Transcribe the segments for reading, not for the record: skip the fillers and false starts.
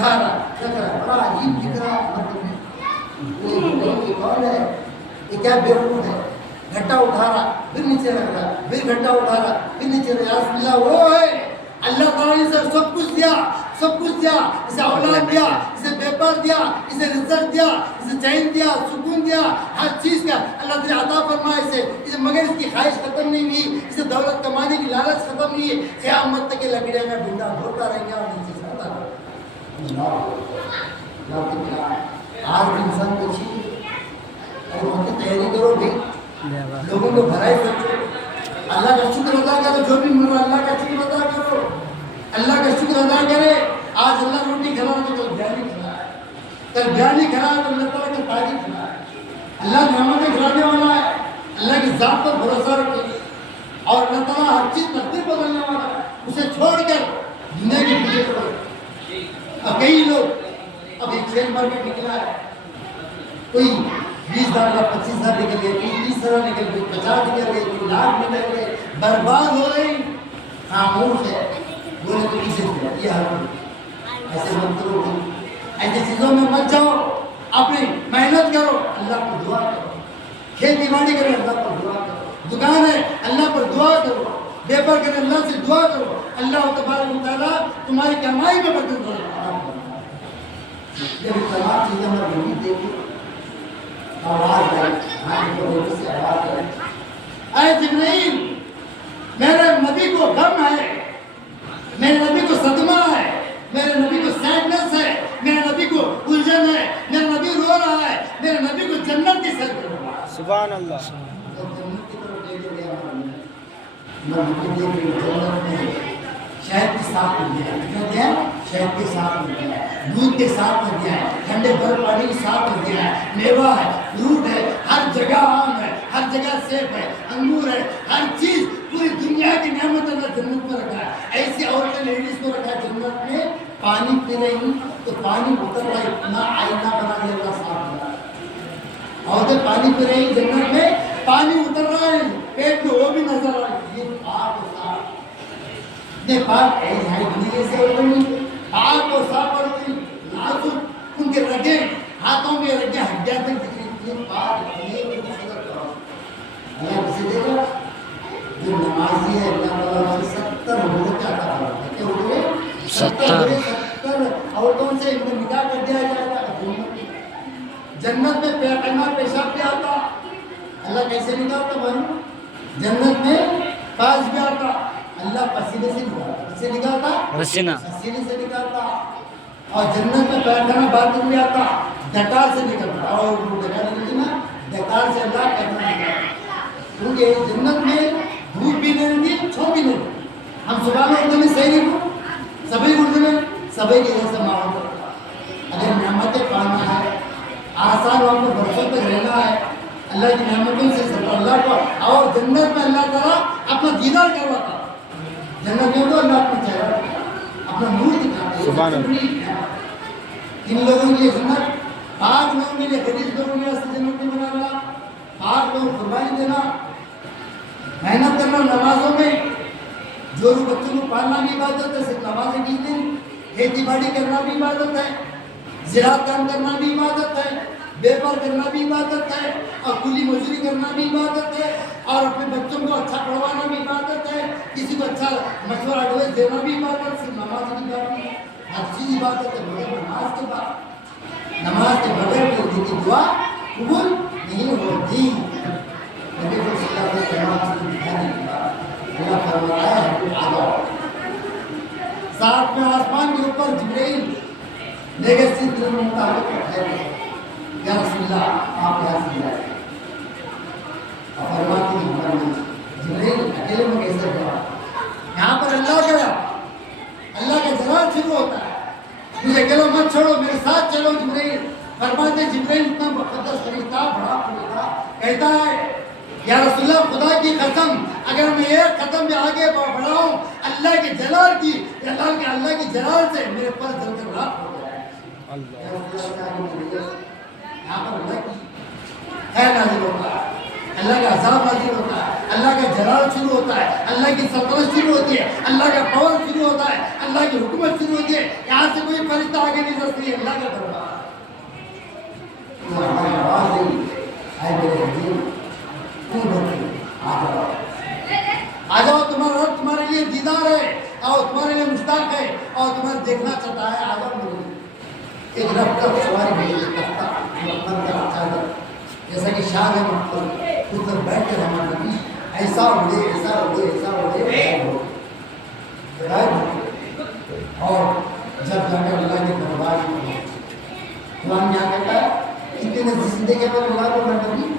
اٹھا رہا بڑا عجیب دکھ رہا مطلب یہ کون ہے یہ کیا بیوقوف ہے گھٹا اٹھا رہا پھر نیچے رکھ رہا پھر گھٹا اٹھا رہا پھر نیچے رکھ رہا اللہ وہ ہے اللہ تعالیٰ نے سب کچھ دیا اسے اولاد دیا اسے بیپار دیا اسے رزق دیا اسے چین دیا سکون دیا ہر چیز کا اللہ تعالیٰ عطا فرمایا اسے مگر اس کی خواہش ختم نہیں ہوئی اسے دولت کمانے کی لالچ ختم نہیں ہے قیامت تک لکڑیاں میں ڈنڈا دھوتا رہیں گے اور نیچے جاتا رہے آج انسان کو چاہیے اور وہاں کی تیاری کرو بھی لوگوں کو بھلائی سوچو اللہ کا شکر ادا کرو جو بھی مل رہا اللہ کا شکر ادا کرو اللہ کا شکر ادا کرے آج اللہ روٹی کھلا تو کل بیانی کھلا ہے کل بیانی کھلا تو اللہ تعالیٰ کا تاریخ کھلا ہے اللہ نعمتیں کھلانے والا ہے اللہ کی ذات پر بھروسہ رکھے اور اللہ تعالیٰ ہر چیز تقدیر بدلنے والا ہے اسے چھوڑ کر دنیا کے پیچھے پڑو اب کئی لوگ اب ایک شیئر مارکیٹ نکلا ہے کوئی 20,000 کا 25,000 نکل گئے کوئی 30,000 نکل گئے 50 نکل گئے کوئی لاکھ نکل گئے برباد ہو رہی خاموش ہے بولے تو کسے دیا یہ حرام ایسے مت کرو ایسے چیزوں میں مت جاؤ اپنی محنت کرو اللہ پر دعا کرو کھیتی باڑی کرو اللہ پر دعا کرو دکان ہے اللہ پر دعا کرو بیپار کرے اللہ سے دعا کرو اللہ تبارک و تعالیٰ تمہاری کمائی میں برکت کرے یہ تمام چیزیں ہمیں نہیں دیکھیں آواز ہے اے جبرائیل میرے نبی کو غم ہے میرے نبی کو صدمہ ہے میرے نبی کو سیڈنس ہے میرے نبی کو الجھن ہے میرا نبی رو رہا ہے میرے نبی کو جنت کی سیر کر رہا ہے سبحان اللہ جنت کی طرف لے گیا شہد کے ساتھ مل گیا کیا شہد کے ساتھ مل گیا دودھ کے ساتھ مل گیا ہے ٹھنڈے برف پانی کے ساتھ مل گیا ہے میوہ ہے فروٹ ہے ہر جگہ آم ہے ہر جگہ سیب ہے انگور ہے ہر چیز پوری دنیا کی نعمت اللہ جنت میں رکھا ہے ایسی عورتیں لیڈیز کو رکھا ہے جنت میں پانی پی رہی تو پانی اتر رہا ہے اتنا آئینہ بنا دیا اللہ صاف بنا عورتیں پانی پی رہی جنت میں پانی اتر رہا ہے پیٹ میں وہ بھی نظر آ رہا ہے یہ پاک و صاف اتنے پاک ہے یہاں دنیا سے ہوئی پاک و صاف ہوئی نازک ان کے رگیں ہاتھوں میں رگیں ہڈیاں تک دکھ رہی اتنے پاک اتنے خوبصورت کرو اللہ کسی دے گا جو نمازی ہے اللہ تعالیٰ سے 70 عورتیں عطا فرماتا ہے کیا ہوئے 70 عورتوں سے ان کو نکاح کر دیا جائے گا جنت میں پیغمبر پیشاب بھی آتا اللہ کیسے نکالتا بھائی جنت میں پاس بھی آتا اللہ پسینے سے نکالتا کس سے نکالتا پسینہ پسینے سے نکالتا اور جنت میں پیغمبر بات بھی آتا ڈکار سے نکلتا اور ڈکار نکلتی نا ڈکار سے اللہ کرنا نکالتا کیونکہ جنت میں دھوپ بھی نہیں رہتی چھو بھی نہیں رہتی ہم صبح میں اردو میں صحیح نہیں ہوں سبھی اردو میں سبھی کے جیسے ماحول کرتا اگر نعمتیں پانا ہے آسان وہاں پر برسوں تک رہنا ہے اللہ کی نعمتوں سے اللہ کو اور جنت میں اللہ تعالیٰ اپنا دیدار کرواتا جنت میں تو اللہ اپنا چہرہ اپنا نور دکھاتا سبحان اللہ کن لوگوں کے لیے جنت پاک لوگوں کے لیے غریب لوگوں کے لیے جنت میں بنا اللہ پاک لوگ قربانی دینا محنت کرنا نمازوں میں جو بچوں کو پالنا بھی عبادت ہے صرف نمازیں کی دن کھیتی باڑی کرنا بھی عبادت ہے زراعت کام کرنا بھی عبادت ہے بیپار کرنا بھی عبادت ہے اور کلی مزدوری کرنا بھی عبادت ہے اور اپنے بچوں کو اچھا پڑھوانا بھی عبادت ہے کسی کو اچھا مشورہ ایڈوائس دینا بھی عبادت صرف نماز کی بات نہیں ہر چیز عبادت ہے مگر نماز کے بغیر کوئی کی دعا قبول نہیں ہوتی نبی صلی اللہ علیہ وسلم اللہ فرماتا ہے ساتھ میں آسمان کے اوپر جبرائیل لیکن سے دل میں مطابق ہے یا رسول اللہ آپ یہاں سے جائے اور فرماتی ہیں جبرائیل اکیلے میں کیسے ہوا یہاں پر اللہ کا جلال شروع ہوتا ہے مجھے اکیلا مت چھوڑو میرے ساتھ چلو جبرائیل فرماتے جبرائیل اتنا مقدس فرشتہ بڑا فرشتہ کہتا ہے یا رسول اللہ خدا کی قسم اگر میں ایک قدم بھی آگے بڑھاؤں اللہ کے جلال کی اللہ کے جلال سے میرے پر جل کر راک ہو جائے یہاں پر اللہ کی خیر نازل ہوتا ہے اللہ کا عذاب نازل ہوتا ہے اللہ کا جلال شروع ہوتا ہے اللہ کی سلطنت شروع ہوتی ہے اللہ کا پاور شروع ہوتا ہے اللہ کی حکومت شروع ہوتی ہے یہاں سے کوئی فرشتہ کی نظر اللہ کا دربار. ہماری آواز نہیں آئے میرے حضور کیوں بولتے آ جاؤ آ جاؤ, تمہارا رب تمہارے لیے دیدار ہے اور تمہارے لیے مشتاق ہے اور تمہیں دیکھنا چاہتا ہے. آ جاؤ میرے لیے. ایک رب کا سواری بھیجے تختہ مقبر کا چادر جیسا کہ شاہ ہے مقبر اس پر بیٹھ کر ہمارے نبی ایسا اڑے ایسا اڑے ایسا اڑے اور جب جا کر اللہ کے دربار میں قرآن کیا کہتا ہے اتنے زندگی پر اللہ کو نبی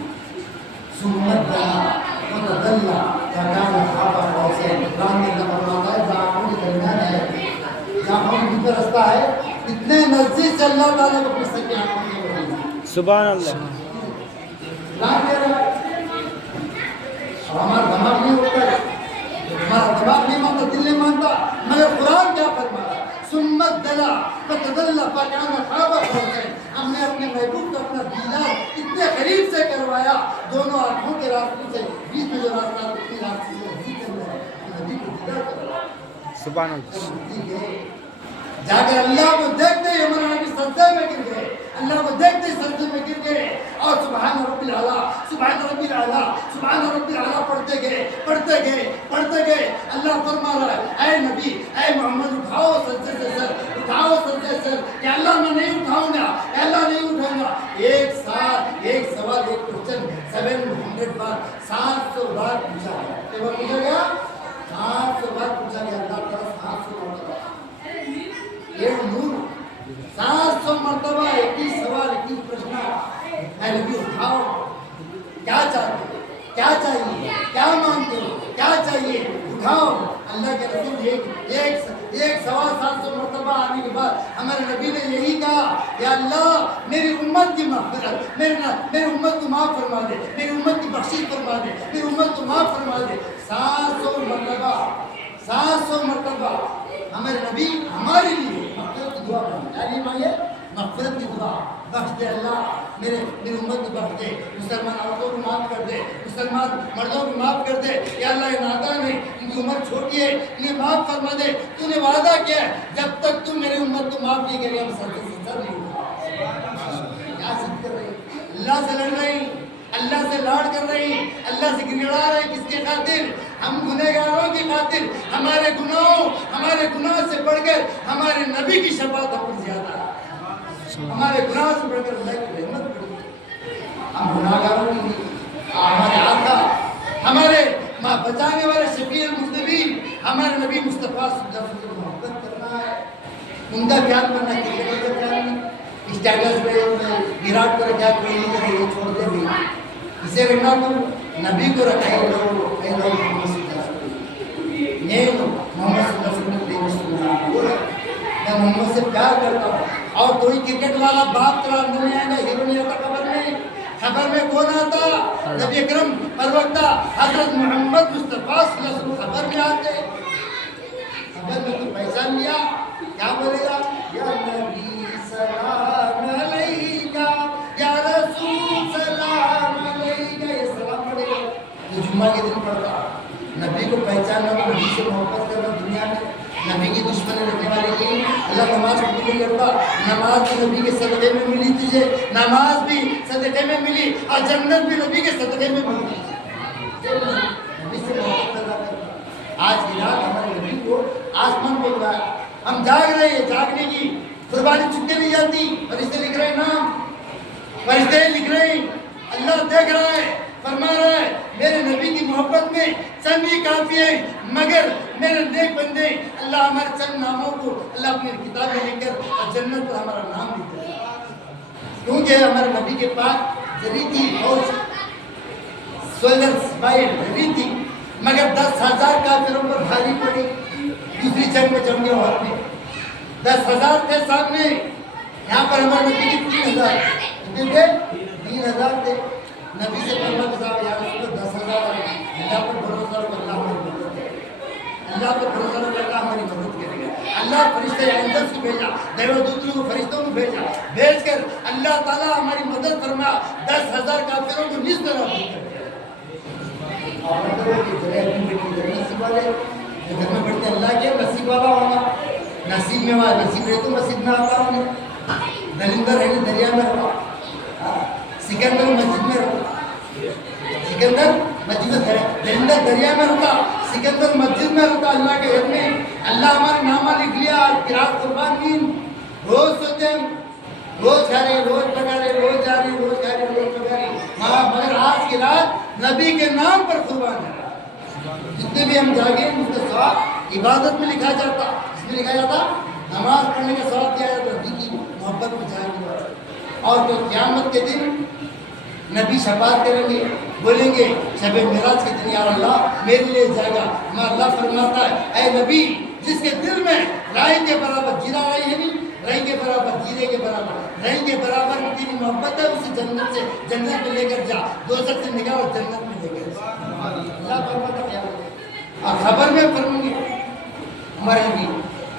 سنت دلا متدلہ فکان خواب حسین. قرآن میں اللہ فرماتا ہے جہاں کے درمیان ہے جہاں کی رستہ ہے اتنے نزدیک سے اللہ تعالیٰ کو اپنے سر کی آنکھوں میں بڑھائی. سبحان اللہ. ہمارا دماغ نہیں ہوتا ہے, ہمارا دماغ نہیں مانتا, دل نہیں مانتا, مگر قرآن کیا فرمایا سنت دلا فتدلہ فکان خواب حسین. ہم نے اپنے محبوب کو اپنا دیدار اتنے قریب سے کروایا دونوں آنکھوں کے راستے سے بیچ میں جو راستہ اتنی راستے سے نزدیک کروایا نبی کو دیدار کروایا. سبحان اللہ. جا کر اللہ کو دیکھتے ہی ہمارے نبی سجدے میں گر گئے, اللہ کو دیکھتے ہی سجدے میں گر گئے اور سبحان رب الاعلیٰ سبحان رب الاعلیٰ سبحان رب الاعلیٰ پڑھتے گئے پڑھتے گئے پڑھتے گئے. اللہ فرما رہا ہے اے نبی اے محمد اٹھاؤ سجدے سے سر, اٹھاؤ سجدے سے سر. کہ اللہ میں نہیں اٹھاؤں گا, اللہ نہیں اٹھاؤں گا. ایک سال ایک سوال ایک کوشچن 700 بار 700 بار پوچھا گیا. ایک بار پوچھا گیا 700 بار پوچھا گیا. اللہ تعالیٰ 700 مرتبہ یہ نور 700 مرتبہ 21 سوال 21 پرشن. اے نبی اٹھاؤ, کیا چاہتے ہو, کیا چاہیے, کیا مانتے ہو, کیا چاہیے, اٹھاؤ. اللہ کے رسول ایک سوال 700 مرتبہ آنے کے بعد ہمارے نبی نے یہی کہا یا اللہ میری امت کی مغفرت, میری امت کو معاف فرما دے, میری امت کی بخشش فرما دے, میری امت کو معاف فرما دے. 700 مرتبہ 700 مرتبہ ہمارے نبی ہمارے لیے مغفرت کی دعا کریں. کیا نہیں مانگے, مغفرت کی دعا. بخش دے اللہ میری امت کو بخش دے, مسلمان عورتوں کو معاف کر دے, مسلمان مردوں کو معاف کر دے. یا اللہ یہ نادان ہے, ان کی عمر چھوٹی ہے, انہیں معاف فرما دے. تو نے وعدہ کیا ہے جب تک تم میری امت کو معاف نہیں کرے ہم سر سے سر نہیں اٹھا. کیا ضد کر رہی, اللہ سے لڑ رہی, اللہ سے لاڑ کر رہی, اللہ سے گڑگڑا رہے. کس کے خاطر, ہم گنہگاروں کی خاطر. ہمارے گناہ سے بڑھ کر ہمارے نبی کی شفاعت ہم پر زیادہ ہے. ہمارے گناہ سے بڑھ کر اللہ کی رحمت بڑھ گئی. ہم گنہگاروں کی نہیں, ہمارے آقا ہمارے بچانے والے شفیع المذنبین ہمارے نبی مصطفیٰ صلی اللہ علیہ وسلم سے محبت کرنا ہے, ان کا خیال کرنا ہے. کرکٹ کا خیال نہیں, اسٹیٹس پہ وراٹ کو رکھا کوئی نہیں کرے, یہ چھوڑ دے بھی اسے رکھنا. تو نبی کو رکھا ہے لوگ محمد صلی اللہ علیہ وسلم, نہیں محمد صلی اللہ علیہ وسلم میں محمد سے پیار کرتا ہوں. اور کوئی کرکٹ والا باپ تیرا اندر نہیں آئے گا, ہیرو نہیں آتا خبر میں. خبر میں کون آتا, نبی اکرم پروردہ حضرت محمد مصطفیٰ صلی اللہ علیہ وسلم خبر میں آتے. خبر میں تو پہچان لیا, کیا بولے گا, یا نبی سلام علیکہ, یا رسول سلام علیکہ. یہ سلام پڑھے گا جو جمعہ کے دن پڑھتا. نبی کو پہچاننا, نبی سے محبت کرنا. دنیا میں نبی کی دشمنی رکھنے والے کی اللہ نماز قبول نہیں کرتا. نماز بھی نبی کے صدقے میں ملی تجھے, نماز بھی صدقے میں ملی اور جنت بھی نبی کے صدقے میں ملی. نبی سے محبت پیدا کرتا. آج کی رات ہمارے نبی کو آسمان پہ بلایا, ہم جاگ رہے ہیں. جاگنے کی قربانی چکے نہیں جاتی. فرشتے لکھ رہے ہیں نام, فرشتے لکھ رہے ہیں, اللہ دیکھ رہا ہے, فرما رہا ہے میرے نبی کی محبت میں چند ہی کافی ہے, مگر میرے نیک بندے اللہ ہمارے چند ناموں کو اللہ اپنی کتاب میں لکھ کر اور جنت پر ہمارا نام لکھ دے. کیونکہ ہمارے نبی کے پاس جری تھی فوج, سولجر سپاہی جری تھی, مگر 10,000 کافروں پر بھاری پڑی. دوسری جنگ میں جنگ وقت میں 10,000 تھے سامنے, یہاں پر ہمارے نبی کی 3,000 تھے. 3,000 تھے. نبی سے فرمایا صاحب یا رسول اللہ 10,000 اللہ پر بھروسہ رکھو, اللہ ہماری مدد کرے گا. اللہ پر بھروسہ رکھو, اللہ ہماری مدد کرے گا. اللہ فرشتے اینجلس کو بھیجا, دیودوتوں کو فرشتوں کو بھیجا, بھیج کر اللہ تعالیٰ ہماری مدد فرما 10,000 کافروں کو نصف طرح کر دیا. اور نصیب والے جو گھر میں بیٹھتے اللہ کے نصیب والا ہونا, نصیب میں ہوا نصیب رہے تو مسجد میں آتا ہوں دلندر ہے دریا میں رہا سکندر مسجد میں رہا سکندر مسجد میں دلندر دریا میں رہا سکندر مسجد میں رہا اللہ کے گھر میں اللہ ہمارے نامہ لکھ لیا قرات قربان دین روز سوتے ہیں روز کھا رہے روز پکا رہے روز جا رہے روز کھا رہے روز پکا رہے مگر آج کی رات نبی کے نام پر قربان ہے جتنے بھی ہم جاگے اس کا ثواب عبادت میں لکھا جاتا اس میں لکھا جاتا نماز پڑھنے کا ثواب دیا جاتا نبی کی محبت میں جائیں گے اور تو قیامت کے دن نبی شفاعت کریں گے بولیں گے شب معراج کے دن یا اللہ میرے لیے جائے گا ہمارا اللہ فرماتا ہے اے نبی جس کے دل میں رائی کے برابر جیرا رائی ہے نہیں رائی کے برابر جیرے کے برابر رائی کے برابر تیری محبت ہے اسے جنت میں لے کر جا دوزخ سے نکال اور جنت میں لے کر جا اللہ فرماتا ہے اور خبر میں فرموں گی ہمارے بھی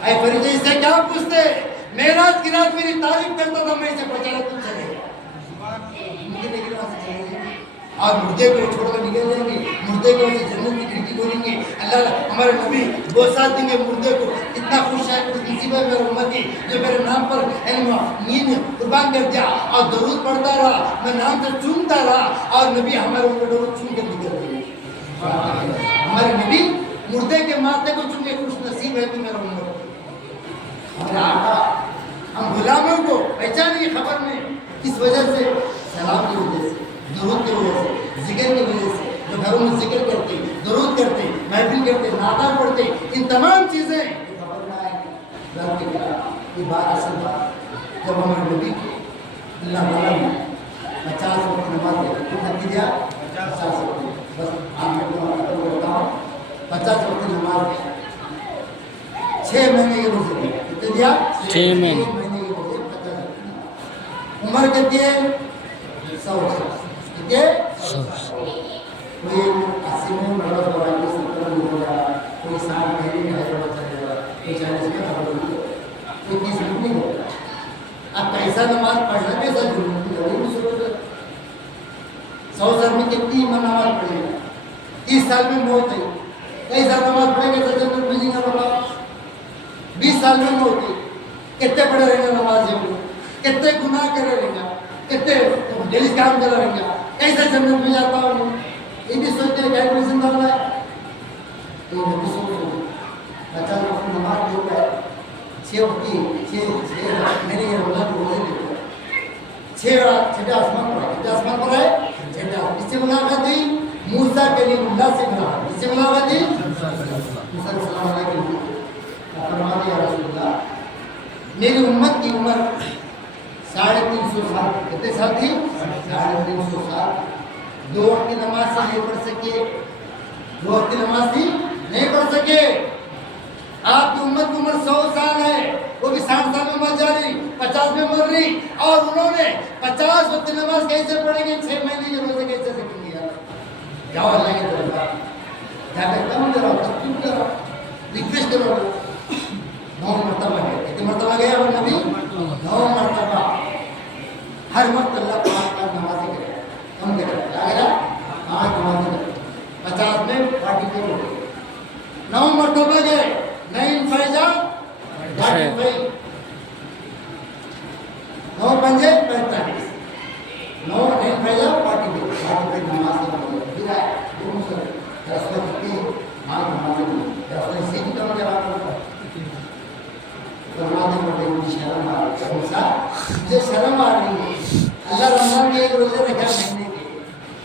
اے فرشتے سے کیا پوچھتے معراج کی رات میری تعریف کرتا تھا میں اسے پہچانا تم چلے گا اور مردے کو چھوڑ کر نکل جائیں گے مردے کو اسے جنت کی کھڑکی کھولیں گے اللہ ہمارے نبی وہ ساتھ دیں گے مردے کو اتنا خوش ہے خوش نصیب ہے میرے امتی جو میرے نام پر نیند قربان کر دیا اور درود پڑھتا رہا میں نام سے چومتا رہا اور نبی ہمارے اوپر درود چوم کر نکل گئے ہمارے نبی مردے کے ماتھے کو چوم کے خوش نصیب ہے تو میرا امت ہمارے آقا ہم غلاموں کو پہچانے کی خبر میں کس وجہ سے سلام کی وجہ سے درود کی وجہ سے ذکر کی وجہ سے جو گھروں میں ذکر کرتے درود کرتے محفل کرتے نعتیں پڑھتے ان تمام چیزیں خبر نہ آئے گھر کے کیا یہ بات اصل بات جب ہمارے نبی کو اللہ تعالیٰ نے 50 وقت نماز دیا 50 وقت بس آپ کو بتاؤں 50 وقت نماز دیا 6 مہینے کے روزے دیا کتنے دیا 6 مہینے کے روزے 50 عمر کتنی ہے 100 کتنے 100 کوئی 80 میں بڑا بڑا کوئی 70 میں ہو جائے کوئی 60 مہینے میں حیدرآباد چلے جائے کوئی 40 میں خبر نہیں کوئی 30 میں نہیں ہوتا اب کیسا نماز پڑھنا کیسا ضروری 100 سال میں کتنی نماز پڑھے گا 30 سال میں موت ہے کئی سال نماز پڑھے گا تو جنت ملے گا بابا 20 سال میں موت ہے کتنے پڑھے رہے گا نماز کتنے گناہ کرے رہے گا کتنے ڈیلی کام کرے رہے گا کیسے جنت میں جاتا ہوں یہ بھی سوچتے ہیں کیا کوئی زندہ ہے تو یہ بھی سوچ بچہ جو اپنی نماز جو ہے 6 وقت 6 مہینے کے روزہ کو روزے دیتے ہیں 6 آسمان پر ہے اس سے ملاقات ہوئی موسیٰ کلیم اللہ سے ملاقات اس سے ملاقات ہوئی موسیٰ علیہ السلام علیہ فرماتے یا رسول اللہ میری امت کی عمر 350 سال کتنے سال تھی 350 سال 2 وقت کی نماز سے نہیں پڑھ سکے 2 وقت کی نماز سے نہیں پڑھ سکے آپ کی امت کی عمر 100 سال ہے وہ بھی 60 سال میں مر جا رہی 50 میں مر رہی اور انہوں نے 50 وقت نماز کیسے پڑھیں گے 6 مہینے کے روزے کیسے رکھیں گے جاؤ اللہ کے دربار جا کر کم کرو تقریب کرو ریکویسٹ کرو 9 مرتبہ ہے کتنے مرتبہ گیا وہ نبی 9 مرتبہ ہر وقت اللہ پاک کا نمازی کرے کم کرے کیا 5 نمازی کرے 50 میں 44 ہو گئے 9 مرتبہ گئے 9 فیضا 45 9 پنجے 45 9 فیضا 45 نماز سے پھر آئے رسول کی ماں نمازی رسول سے بھی کم کرا فرماتے ہیں مجھے شرم آ رہی ہے مجھے شرم آ رہی ہے اللہ رمضان کے ایک روزے رکھا مہینے کے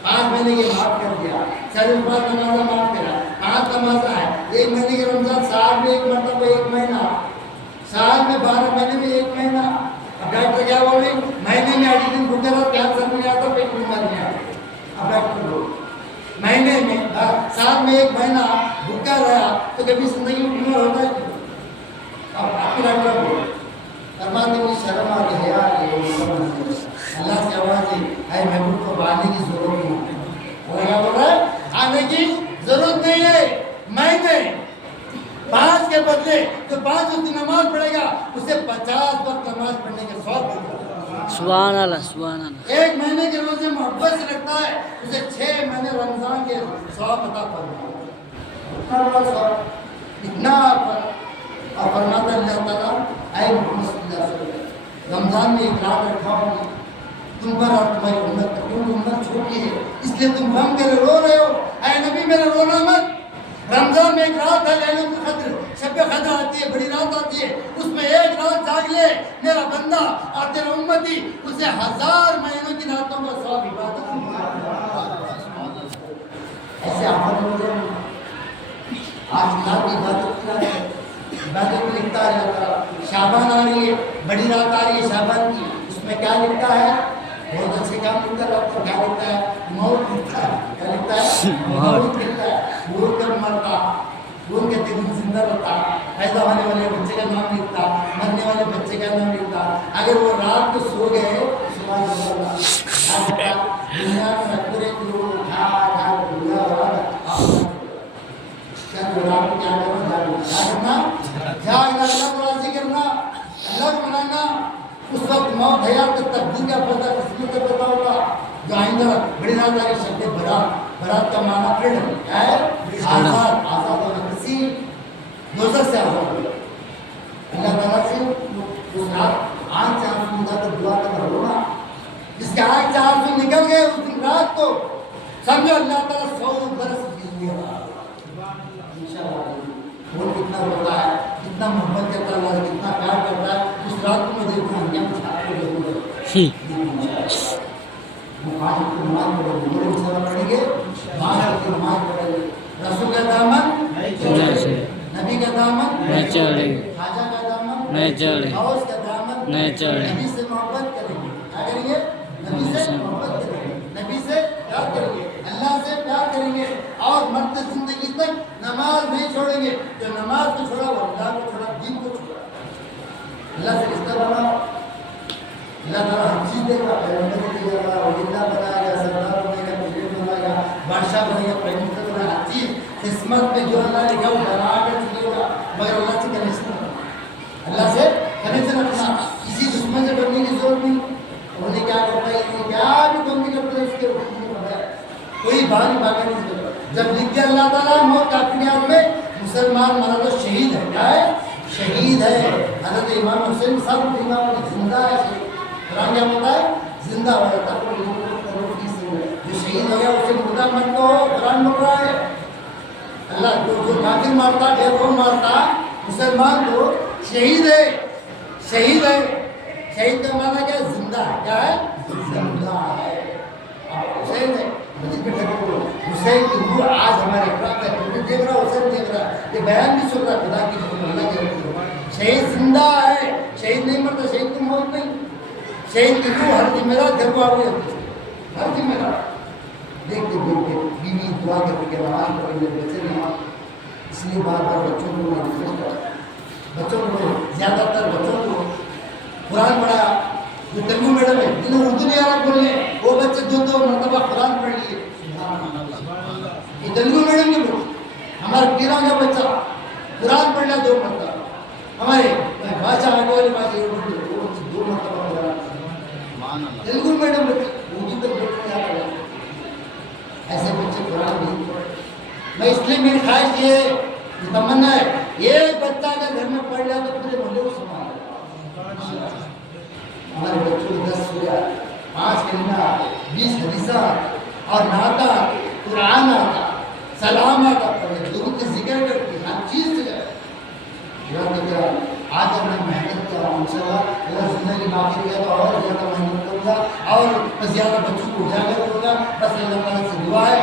5 مہینے کے معاف کر دیا 4 نمازیں معاف کرا 5 نمازیں ہے 1 مہینے کے رمضان سال میں 1 مرتبہ 1 مہینہ سال میں 12 مہینے میں 1 مہینہ اب ڈاکٹر کیا بول رہے مہینے میں 8 دن بھوکے رہو کینسر نہیں آتا پیٹ بیماری نہیں آتی اب ڈاکٹر لوگ مہینے میں سال میں 1 مہینہ بھوکا رہا تو کبھی زندگی میں بیمار ہوتا ہے فرماتے ہیں شرم آ گئی اللہ سے آواز ہے اے محبوب کو آنے کی ضرورت نہیں اور کیا بول رہا ہے آنے کی ضرورت نہیں ہے میں نے 5 کے بدلے جو 5 وقت نماز پڑھے گا اسے 50 وقت نماز پڑھنے کا ثواب ہوگا سبحان اللہ سبحان اللہ 1 مہینے کے روزے محبت سے رکھتا ہے اسے 6 مہینے رمضان کے ثواب عطا فرمائے اتنا بڑا ثواب اتنا اور فرماتا اللہ تعالیٰ اے محمد صلی اللہ علیہ وسلم رمضان میں ایک رات رکھا ہوں تم پر اور تمہاری امت پر، کیونکہ امت چھوٹی ہے اس لیے تم غم کرے رو رہے ہو، اے نبی میرا رونا مت۔ رمضان میں ایک رات ہے لیلۃ القدر، شب قدر آتی ہے، بڑی رات آتی ہے، اس میں ایک رات جاگ لے میرا بندہ اور تیرا امتی، اسے 1000 مہینوں کی راتوں کا ثواب عبادت ایسے عمل ہو جائے۔ آج رات کی عبادت کیا ہے؟ عبادت میں لکھتا ہے اللہ تعالیٰ شعبان آ رہی ہے، بڑی رات آ رہی ہے شعبان کی، اس میں کیا لکھتا ہے؟ بہت اچھے کام لکھتا ہے ڈاکٹر، کیا لکھتا ہے؟ موت لکھتا ہے، کیا لکھتا ہے؟ موت لکھتا ہے، وہ کب مرتا، وہ کہتے دن زندہ رہتا، پیدا ہونے والے بچے کا نام لکھتا، مرنے والے بچے کا نام لکھتا، اگر وہ رات کو سو گئے سبحان اللہ دنیا میں اکبرے کی لوگ اٹھا دنیا کیا کرنا، جاگنا، اللہ کو راضی کرنا، اللہ کو منانا۔ اس وقت موت حیات کا تقدیر کا پتہ قسمت کا پتہ ہوگا جو آئندہ بڑی رات آئی شب برات، برات کا معنی فریڈم کیا ہے؟ آزاد، آزاد ہونا، کسی دوزخ سے آزاد ہونا۔ اللہ تعالیٰ سے اس رات آنکھ سے آنسو نکال کر دعا کر رونا، جس کے آنکھ سے آنسو نکل گئے اس دن رات کو سمجھو اللہ تعالیٰ 100 برس زندگی عطا وہ کتنا روتا ہے، کتنا محبت کرتا ہے اللہ، کتنا پیار کرتا ہے۔ اس رات کو میں دیکھوں گا کیا چھاپ کو دیکھوں گا مقام کی نماز پڑھیں گے، لوگ سلام پڑھیں گے، ماں کی نماز پڑھیں گے، رسول کا دامن نبی کا دامن نہ چڑھے، خواجہ کا دامن نہ چڑھے، غوث کا دامن نہ چڑھے، نبی سے محبت کریں گے، کیا کریں گے؟ نبی سے محبت کریں گے، نبی سے پیار کریں گے، اللہ سے پیار کریں گے، اور مرتے زندگی تک نماز نہیں چھوڑیں گے۔ جو نماز کو چھوڑا وہ اللہ کو چھوڑا، دین کو چھوڑا۔ اللہ سے رشتہ بناؤ، اللہ تعالیٰ ہر چیز دے گا، پیغمبر دے گا، ولی اللہ بنائے گا، سردار بنے گا، وزیر بنائے گا، بادشاہ بنے گا، پرائم منسٹر بنے گا، ہر چیز قسمت میں جو اللہ لکھا وہ بنا کر چلے گا، مگر اللہ سے کنیکشن رکھنا، اللہ سے کنیکشن رکھنا، کسی دشمن سے ڈرنے کی ضرورت نہیں۔ انہیں کیا کرتا ہے، انہیں کیا بھی کم نہیں کرتا، اس کے حکم نہیں پڑتا ہے، کوئی بھاگ بھاگا نہیں کرتا۔ جب لکھ دیا اللہ تعالیٰ موت کافی نیاز میں مسلمان مرا تو شہید ہے، کیا ہے؟ شہید ہے۔ حضرت امام حسین سب امام زندہ ہے، قرآن کیا ہوتا ہے؟ زندہ ہو جاتا ہے۔ جو شہید ہو گیا اسے مردہ مت کہو، قرآن بول رہا ہے اللہ جو کافر مارتا ڈیرو مارتا مسلمان کو شہید ہے، شہید ہے۔ شہید کا معنی کیا ہے؟ زندہ ہے، کیا ہے؟ زندہ ہے۔ حسین ہے، حسین کی روح آج ہمارے اقرار ہے، تم دیکھ رہا حسین دیکھ رہا، یہ بیان بھی سن رہا خدا کی قسم اللہ کے رسول۔ شہید زندہ ہے، شہید نہیں مرتا، شہید کی موت نہیں، شہید کی روح ہر جمعرات گھر کو آ گئی ہوتی ہے، ہر جمعرات دیکھتے دیکھتے بیوی دعا کر کے نماز پڑھیں گے، بچے نماز، اس لیے بار بار بچوں کو میں ریکویسٹ کرتا ہوں، بچوں کو زیادہ تر بچوں کو قرآن پڑھایا، جو تیلگو میڈم ہے جنہیں اردو نہیں آ رہا بولنے، وہ بچے 2 مرتبہ قرآن پڑھ لیے۔ یہ تیلگو میڈم کے بچے، ہمارے پیران کا بچہ قرآن پڑھ لیا 2 مرتبہ، ہمارے بادشاہ آگے والے بادشاہ وہ بچے 2 مرتبہ قرآن، تیلگو میڈم بچے اردو تک بچے آ رہے ہیں، ایسے بچے قرآن نہیں پڑھتے۔ میں اس لیے میری خواہش یہ تمنا ہے، ایک بچہ اگر گھر میں پڑھ لیا تو پورے محلے کو سنبھال ہمارے بچوں کو 10 سورہ، 5 کلمہ، 20 حدیثہ اور نعتہ، قرآن آتا، سلام آتا، پڑھے درود کا ذکر کرتی، ہر چیز سے آج میں محنت کیا ہوں، انشاءاللہ اگر زندگی باقی رہے تو اور زیادہ محنت کروں گا اور زیادہ بچوں کو اجاگر کروں گا۔ بس اللہ تعالیٰ سے دعا ہے